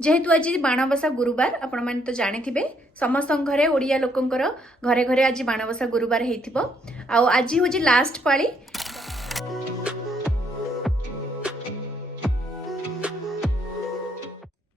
जेहेतु आज बाणबसा गुरुवार आपण माने तो जानिथिबे समस्त घरे ओडिया लोकंकर घरे घरे आज बाणबसा गुरुवार हेइथिबो आ आज होजी लास्ट पाळी।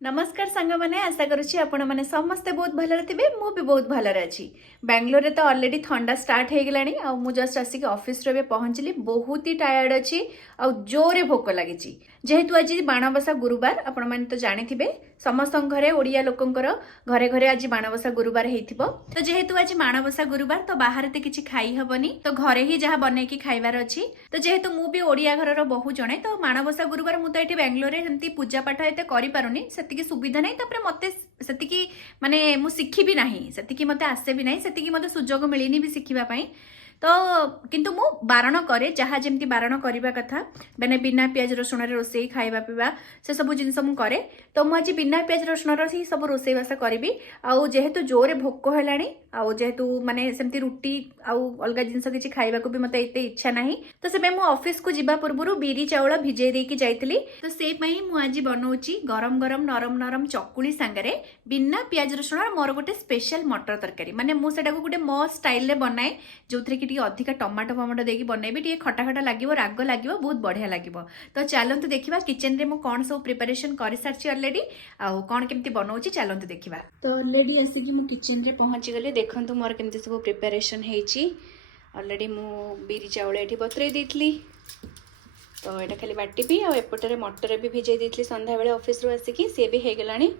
नमस्कार सांग मैंने आशा करुच्ची आपण मैंने समस्ते बहुत भलरे थे मु भी बहुत भलरे अच्छी। बेंगलोर तो ऑलरेडी ठंडा स्टार्ट हो गलानी आ मु जस्ट आसिक ऑफिस रे पहुंचली बहुत ही टायर्ड अच्छी आ जोरे भोक लगी। जेहेतु आज बाणबसा गुरुवार आपण माने तो जानिथिबे समस्त घरे ओडिया लोकंकर घरे घरे आज बाणबसा गुरुवार हेइथिबो। तो जेहेतु आज बाणबसा गुरुवार तो बाहर ते किछि खाई हबनी तो घरे ही जहा बनै की खाइबार अछि। तो जेहेतु मु भी ओडिया घरर बहु जणे तो बाणबसा गुरुवार मु तो एठी बेंगलोर रे हमती पूजा पाठ एते करि पारुनी सेतिकी सुविधा नहीं तापरे मते सेतिकी माने मु सिखि भी नाही सेतिकी मते आसे भी नाही सेतिकी मते सुजोग मिलिनी भी सिखिबा पई। तो किंतु मु बारण करे जहाँ जमती बारण करबा कथा मैंने बिना प्याज रसुण रे रोसई खाइबा पीबा से सब जिनस मु करे। तो मु आज बिना प्याज रसुण रे सब रोसई बासा करबी आउ जेहेतु जोरे भोक हेलाणी आउ जेहेतु माने सेमती रुटी आउ अलगा जिनस किछि खाइबा को भी मते एते इच्छा नाही। तो से मु ऑफिस को जिबा पूर्वरु बिरी चाउळ भिजै देकी जाइतली। तो से पई मु आज बनौची गरम गरम नरम नरम चकुली सांगरे बिना प्याज रसुण मोर गोटे स्पेशल मटर तरकारी माने मु सेटा को गोटे मो स्टाइल रे बनाए जोथरे कि अधिका टमाटो फमाटो देकी बनैबी टी खटा खटा लागिवो राग लागिवो बहुत बढ़िया लागिवो। तो चलंतु देखिबा किचन रे मु कोन सब प्रिपरेशन करि सारछि ऑलरेडी आ कोन केमती बनौछि चलंतु देखिबा। तो ऑलरेडी ऐसे कि मु किचन रे पहुंच गले देखंतु मोर केमती सब प्रिपरेशन हेछि। ऑलरेडी मु बिरी चावल एठी बतरै देतली तो एटा खाली बाटीबी आ एपटरे मटर भी भिजै देतली संध्या बेले ऑफिस रो आसिकी से भी हे गेलानी।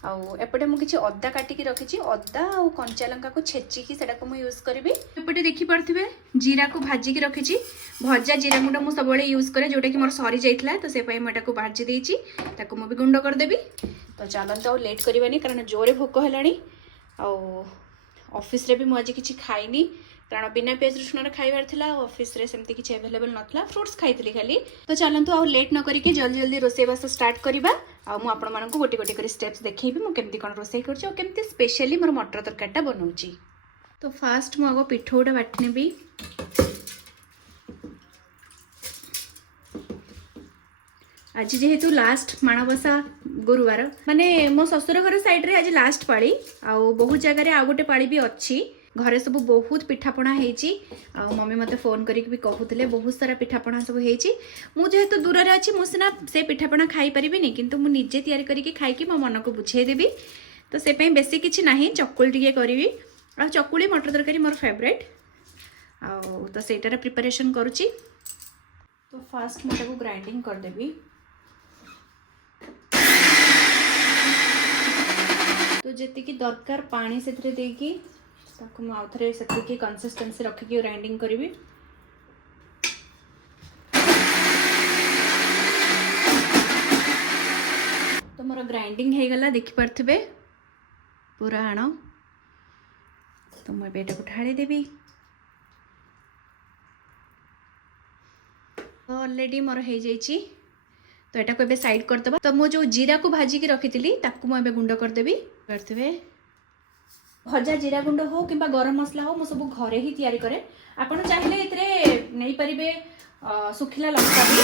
आउ एपटे मु किछि अद्दा काटिकी रखिछि अद्दा आ कंचा लंका को छेचिकी सेटा को मु यूज करबी। एपटे देखि परथिबे जीरा को भाजिकी रखिछि भजा जीरा गुंड मु सब बेले यूज करे जोटा कि मोर सरी जाइतला तो से पई मु एटा को भाजी देछि ताको मु भी गुंड कर देबी। तो चलन तो लेट करबानी कारण जोरे भोक हेलानी आउ ऑफिस रे भी मु आज किछि खाइनी कारण बिना प्याज रसुण खाइबार थिला ऑफिस रे सेमती किछि अवेलेबल नथला फ्रूट्स खाइतली खाली। तो चलंतु आ लेट न करिके जल्दी जल्दी रोसई बास स्टार्ट करबा आ मु आपण मानकु गोटी गोटी करी स्टेप्स देखैबी मु केमती कोन रोसई करछि और केमती स्पेशली मोर मटर तरकारीटा बनौछि। तो फास्ट मु आगो पिठोटा बाटने भी आज जेहेतु लास्ट माणबसा गुरुवार माने मो ससुर घर साइड रे आज लास्ट पाळी आ बहुत जगह रे आ गोटे पाळी भी अच्छी घरे सब बहुत पिठापणा हेची आ मम्मी मते फोन करिक भी कहूतले बहुत सारा पिठापणा सब हेची। मु जेहेतु दूर रे अछि मु सिना से पिठापणा खाई परिबिनी किंतु मु निजे तयारी करिक खाई कि मो मन को बुझे देबी। तो से पई बेसी किछि नाही चकुली टिके करबी आ चकुली मटर तरकारी मोर फेवरेट आ तो सेटार प्रिपरेशन करूची। तो फास्ट मु ताको ग्राइंडिंग कर देबी। तो जेति की दरकार पानी सेथरे देकी ताको मु आउथरे सेति की कंसिस्टेंसी रखी की ग्राइंडिंग करबी। तो मोर ग्राइंडिंग हे गला देखि परथिबे पूरा आनो। तो मु बेटा को ढाळी देबी। तो ऑलरेडी मोर हे जाईची तो एटा को बे साइड कर दबा। तो मु जो जीरा को भाजी की रखी थिली ताकू मु बे गुंड कर देबी। करथिबे भजा जीरा गुंड हो कि गरम मसला हो मु सब घरे ही तैयारी करे। आपण चाहिले इतरे नहीं परिबे सुखिला लंका भी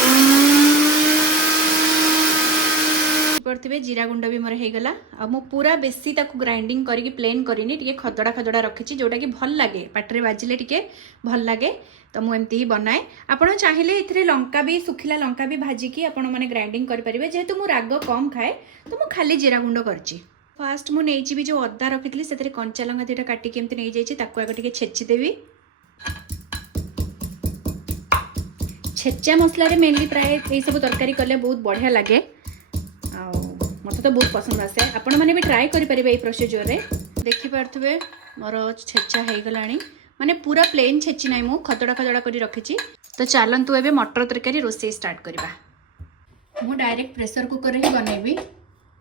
करथिबे। जीरा गुंड भी मोर हे गला आ मु पूरा बेसी ताकू ग्राइंडिंग करी प्लेन करिनी टिके खदड़ा खदड़ा रखिछि जोटा कि भल लागे पाटरे बाजिले टिके भल लागे। तो मु एमती ही बनाए आपण चाहिले इतरे लंका भी सुखिला लंका भी भाजी की आपण माने ग्राइंडिंग करि परिबे। जेहेतु मु राग कम खाए तो मु खाली जीरा गुंड करछि। फास्ट मु नेइछि भी जो अद्दा रखितली सेतरे कंचा लंका दुटा काटी के एमती नै जाइछि ताको आगे टिके छेची देबी। छेचा मसला रे मेनली प्राय ए सब तरकारी करले बहुत बढ़िया लागे आ मते तो बहुत पसंद आसे। आपण माने भी ट्राई करि परिबे ए प्रोसीजर रे। देखि पारथबे मोर छेचा हे गलानी माने पूरा प्लेन छेची नै मु खतडा खतडा करी रखिछि। तो चलंतु एबे मटर तरकारी रोसई स्टार्ट करबा। मु डायरेक्ट प्रेशर कुकर रे ही बनैबी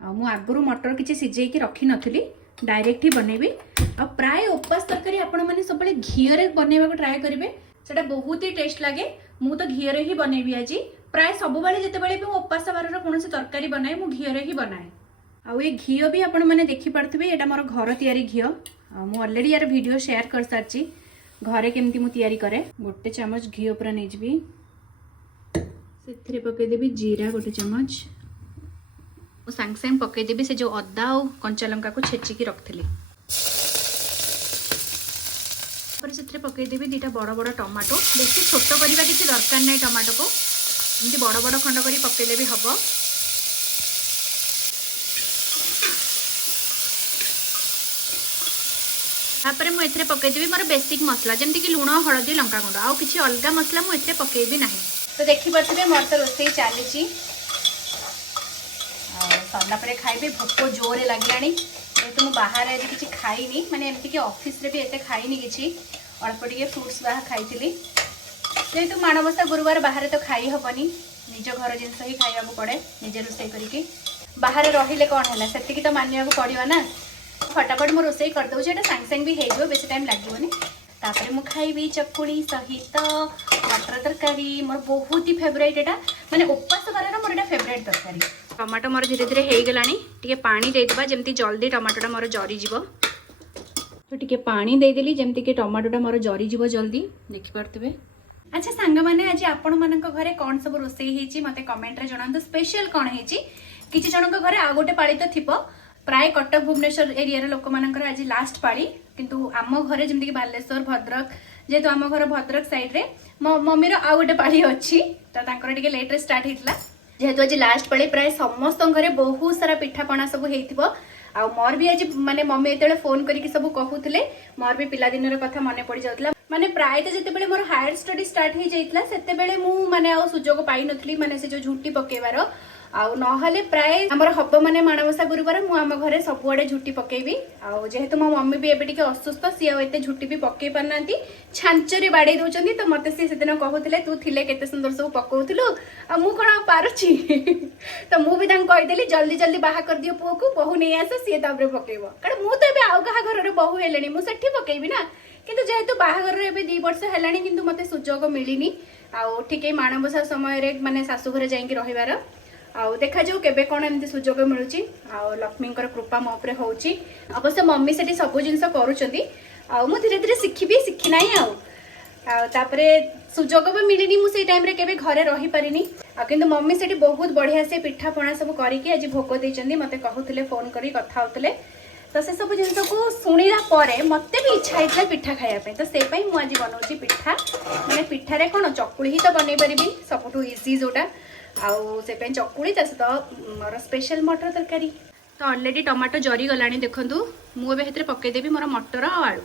आ मु आगरु मटर किछि सिझै की रखी नथली डायरेक्ट ही बनैबी। आ प्राय उपास तरकारी आपण माने सब बळे घी रे बनैबा को ट्राई करिवे सेटा बहुत ही टेस्ट लागे। मु तो घी रे ही बनैबी आज प्राय सब बळे जते बळे भी उपास बारर कोनोसी तरकारी बनाए मु घी रे ही बनाए। आ ये घी भी आपण माने देखि पारथबे एटा मोर घर तयारी घी मु ऑलरेडी यार वीडियो शेयर कर सारची घरे केमती मु तयारी करे। गोटे चमच घी ऊपर नै जबी सेथरे पके देबी जीरा गोटे चमच ସାଙ୍ଗେ ସାଙ୍ଗେ ପକେଇଦେବି ସେ ଯେଉଁ ଅଦା ଆଉ କଞ୍ଚା ଲଙ୍କାକୁ ଛେଚିକି ରଖିଥିଲି। ତାପରେ ସେଥିରେ ପକେଇଦେବି ଦୁଇଟା ବଡ଼ ବଡ଼ ଟମାଟୋ। ବେଶୀ ଛୋଟ କରିବା କିଛି ଦରକାର ନାହିଁ, ଟମାଟୋକୁ ଏମିତି ବଡ଼ ବଡ଼ ଖଣ୍ଡ କରି ପକେଇଲେ ବି ହେବ। ତାପରେ ମୁଁ ଏଥିରେ ପକେଇଦେବି ମୋର ବେସିକ୍ ମସଲା ଯେମିତିକି ଲୁଣ, ହଳଦୀ, ଲଙ୍କାଗୁଣ୍ଡ। ଆଉ କିଛି ଅଲଗା ମସଲା ମୁଁ ଏଥିରେ ପକେଇବି ନାହିଁ। ତ ଦେଖିପାରୁଥିବେ ମୋର ତ ରୋଷେଇ ଚାଲିଛି। सरला पर खाइबे भोक जोरे लगे जेहेतु मुझे बाहर आज किसी खाईनी माने एमती कि ऑफिस रे भी एते खाईनी किसी अल्प टिके फ्रूट्स बाहर खाई जेहेतु माणबसा गुरुवार बाहर तो खाई हेनी निज घर जिनस ही खाइबा पड़े निजे रोषे करके बाहर रहिले कौन है से तो मानिया पड़ो ना। फटाफट मुझे रोषे करदे सांगे सांगे भी हो बेसी टाइम लगे तापर मु खाइबी चकुली सहित मटर तरकारी मोर बहुत ही फेवरेट एटा माने उपास बार मोर एटा फेवरेट तरकारी। टमाटो मोर धीरे धीरे हो गलानी टिके पानी देदेबा जेमती जल्दी टमाटोटा मोर जरी जीवो। तो टिके पानी देदेली जेमती कि टमाटोटा मोर जरी जीवो जल्दी देखि पारथिबे। अच्छा सांग माने आज आपण मानक घरे कौन सब रोषेई हेची मते कमेंट रे जणांतु स्पेशल कौन हेची। किछि जनक घरे आ गोटे पाळी तो थिबो प्राय कटक भुवनेश्वर एरिया रे लोक मानकर आज लास्ट पाळी किंतु आम घरे जेमती कि बालेश्वर भद्रक जेहेतु आम घर भद्रक साइड रे मो मम्मी रो आ गोटे पाळी अछि तो तांकर टिके लेट रे स्टार्ट हेतला जेहेतु आज लास्ट पाळी प्राय समस्त घरे बहुत सारा पिठापणा सब हेइथिबो। आ मोर भी आज माने मम्मी एतेले फोन करके सब कहूथिले मोर भी पिला दिन रो कथा मने पड़ी जाउतला माने प्राय तो जेते बेले मोर हायर स्टडी स्टार्ट हे जाइतला सेते बेले मु माने आ सुजोग पाई नथली माने से जो झुटी पकेबार आउ नहले प्राय हमर हब माने माणबसा गुरुवार मु आम घरे सबुआडे झुटी पकेबी। आउ जेहेतु मो मम्मी भी एबे टिके असुस्थ सी आ एते झुटी भी पकेई पारनांती छांचरे बाडे दोचंदी तो मते से दिन कहूथिले तू थिले केते सुंदर सब पकाउथिलु आ मु कोन पारुची तो मु भी तांको कहिदेली जल्दी जल्दी बाहा कर दियो पुओ को बहु नै आसे सी ताबरे पकेइबो कारण मु तो एबे आउ कहा घर रे बहु हेलेनी मु सेठी पकेइबी ना किंतु जेहेतु बाहागर रे एबे 2 वर्ष हेलानी किंतु मते सुजोग मिलिनी आउ ठीके माणबसा समय रे माने सासु घरे जाईकी रहिबार आउ देखा जाऊ केबे कोन एमती सुजोग मिलुची आउ लक्ष्मींकर कृपा मो उपरे होउची। अवश्य मम्मी सेठी सब जिंस करूचंदी आउ मु धीरे धीरे शिखी नाही आउ तापरे सुजोग भी मिलिनी मु से टाइम रे केबे घरे रही परिनी आ किंतु मम्मी सेठी बहुत बढ़िया से पिठा पणा सब करिके आज भोग देचंदी मते कहूथिले फोन करी कथा होतले तो से सब जिंस को सुनिला परे मते भी इच्छा हितला पिठा खाया पे तो से पई मु आज बनौची पिठा माने पिठा रे कोन चकुली ही तो बनै परिबी सबटू इजी जोटा आउ से पे चकुली तस तो मोर स्पेशल मटर तरकारी। तो ऑलरेडी टमाटो जरी गलानी देखंतु मु एबे हेतरे पके देबी मोर मटर आ आलू।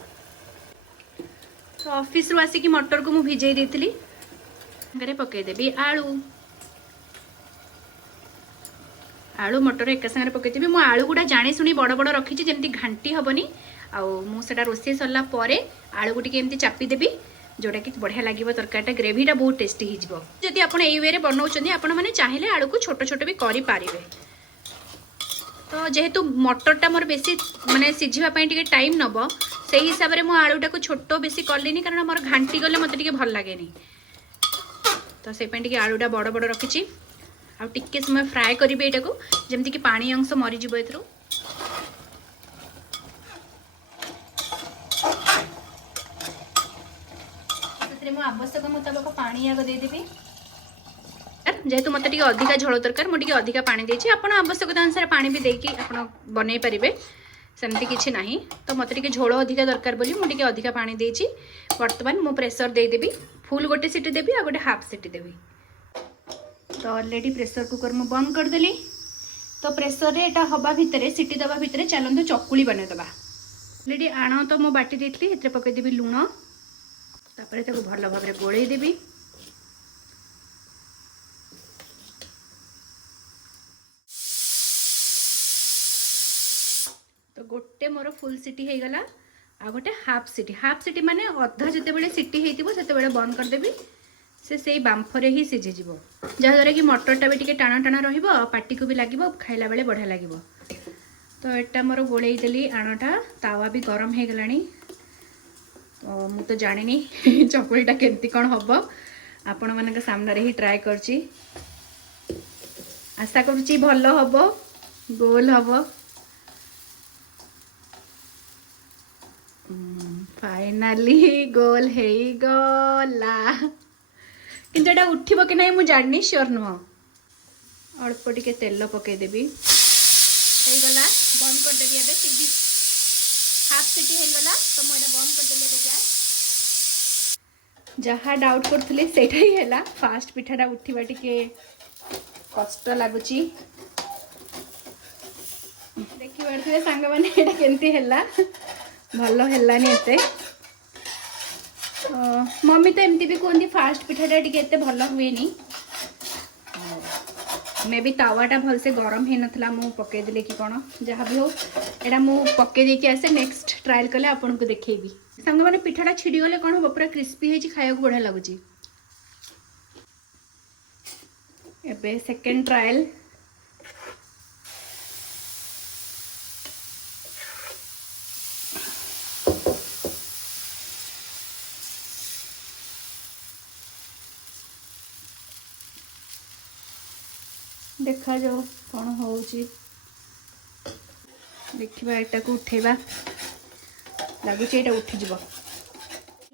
तो ऑफिस रु आसी कि मटर को मु भिजै देथिली घरे पके देबी आलू आलू मटर एक संगे पके देबी। मु आलू गुडा जाने सुनी बड़ बड़ रखी जेमती घंटी हबनी आउ मु सेटा रोसे सरला परे आलू गुटी के एमती चापी देबी जोटा कि बढ़िया लगे तरकारीटा ग्रेवीटा बहुत टेस्टी हो। जदि आपन एई वे रे बनाउछन्ती आपन माने चाहिले आलू को छोट छोट भी करि पारिबे। तो जेहेतु मटरटा मोर बेसी माने सिझिबा पई टिके टाइम नबो से हिसाब रे मो आलूटा को छोट बेसी करलिनी कारण मोर घांटी गले मते टिके भल लागेनी तो से पई टिके आलूटा बड़ बड़ रखिची आ टिके समय फ्राई करिबे एटा को जेमति कि पानी अंश मरि जिवो एथरो। आवश्यक मुताबक पानी आग देदेवी जेहेतु मत अधिका झोल दरकार मुझे अधिका पानी देछि आपण आवश्यकता अनुसार पानी भी देकी आपण बनै परिबे सेमती किछि नाही। तो मत झोल अधिका दरकार बोली मुझे अधिका पानी देछि। वर्तमान मु प्रेशर दे देबी फुल गोटे सीटी देबी आ गोटे हाफ सीटी देबी। तो ऑलरेडी प्रेशर कुकर मु बंद कर देली। तो प्रेशर रे एटा हबा भितरे सीटी दबा भितरे चलंतु चकुली बने दबा। ऑलरेडी आण तो मु बाटी देथली एतरे पके देबी लूण तापरे ताको भल भाव में गोले देबी। तो गोटे मोर फुल सीटी हो गला आ गोटे हाफ सीटी माने अधा जिते बेले सीटी हेतिबो सेते बेले बंद कर देबी से सेई बांफरे ही सिझी जिवो जहा द्वारा कि मटरटा भी टिके टाणा टाणा रहिबो पाटी को भी लागिबो खाइला बेले बढ़िया लागिबो। तो एटा मोर गोलेई देली आणटा तावा भी गरम हो गलानी। तो मु तो जानिनी चकुलीटा केमती कौन हम आपण मान सामने ही ट्राए करची आशा करुच्ची भल हम गोल हम। फाइनाली गोल हो गला किंतु एटा उठिबो कि नहीं मु जानि श्योर नुह। अल्प टिके तेल पकई देबी ହେଇଗଲା ବନ୍ଦ କରିଦେବି ଏବେ ସିଟି ହାଫ ସିଟି ହେଇଗଲା ତ ମୁଁ ଏଇଟା ବନ୍ଦ କରିଦେଲି ଏବେ ଗ୍ୟାସ୍ जहाँ डाउट करूँ सेटा ही है फास्ट पिठाटा उठा टिके कष्ट लगुच देखी पारे सांग मैंने केमती है भल है एते मम्मी तो एमती भी कहती फास्ट पिठाटा टे भल हुए मे भी तावाटा भलसे गरम हो नाला मु पकईदेली कि कौन जहाँ भी हो एटा मु पकई देकी आसे नेक्स्ट ट्रायल कले आपन को देखेबी सांग मैंने पिठाटा छिड़ी गले कौन हम पूरा क्रिस्पी है खाया बढ़िया लगुच एबे सेकेंड ट्रायल देखा जाओ कौन हो देखा एटा को उठेबा लगुच ये उठीज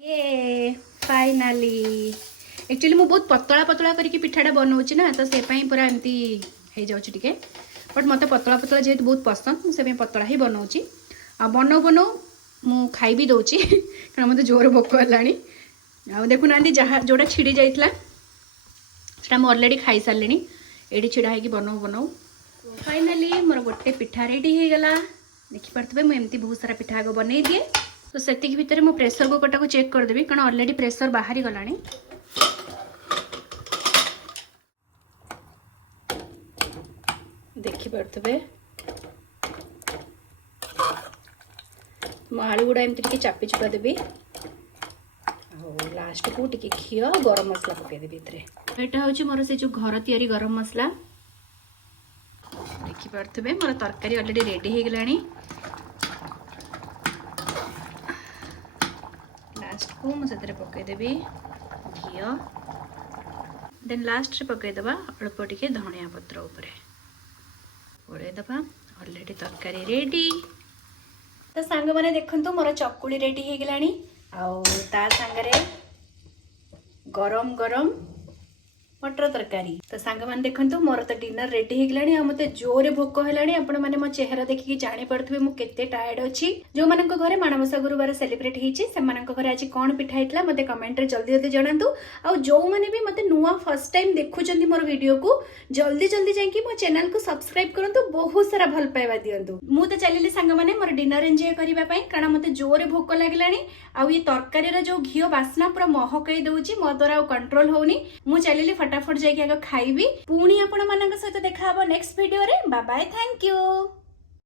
ये फाइनाली एक्चुअली मु बहुत पतला पतला करके पिठाटा बनाऊँ ना तो से पूरा एमती हो जाऊँ टे बट मत पतला पतला जेहेतु बहुत पसंद मुझे पतला ही बनाऊँ आ बनाऊ बनाऊ मु खाई भी दौची कारण मत जोर भोक है देखुना जहाँ जोटा छिड़ी जाइला सेटा मुझे अलरेडी खाई सारे एडी छिड़ा है बनाऊ बनाऊ फाइनाली मोर गोटे पिठा रेडी हो गला देखिपे मुझे एमती बहुत सारा पिठा आग बनई दिए तो से भितर मु प्रेसर कुकर को चेक करदेवी कारण अलरेडी प्रेसर बाहरी गला देखिपे मु आलू गुड़ा एमती चापी चुपा देवी लास्ट को टिके घी गरम मसला पकईदेवी यहाँ हूँ मोर से जो घर तैयारी गरम मसला देखिपे मोर तरकारी अलरेडी रेडी हो गला लास्ट को मुझे पकईदेवी घी देन लास्ट पकईदबा अल्प टिके धनिया पत्र उपरे ओड़ेदबा अलरेडी तरकारी रेडी तो सांग मैंने देखंतु मोर चकुली रेडी हो गला आउ ता सांगरे गरम गरम मटर तरकारी तो सांग मैंने देखंतु मोर तो डिनर रेडी हो गला मते जोरे भोक है आपण मैंने मो चेहरा देखिकी जानी पड़थबे मु केते टायर्ड अछि जो मानक घरे माणबसा गुरुवार सेलिब्रेट हिची से मानक घरे आज कोन पिठा हितला मते कमेंट रे जल्दी जल्दी जणांतु आ जो माने भी मते नुवा फर्स्ट टाइम देखुचंदी मोर वीडियो को जल्दी जल्दी जाइकी मो चैनल को सब्सक्राइब करंतु बहुत सारा भल पाइबा दियंतु मु तो चलिली सांग माने मोर डिनर एन्जॉय करिबा पई कारण मते जोरे भोक लागलानी आ ये तरकारी रा जो घियो बास्ना पूरा महकई दउची मो द्वारा कंट्रोल होउनी मु चलिली फटाफट जाइकी आग खाइबी पुणी आपण मानक सहित देखा हबो नेक्स्ट वीडियो रे बाय बाय थैंक यू।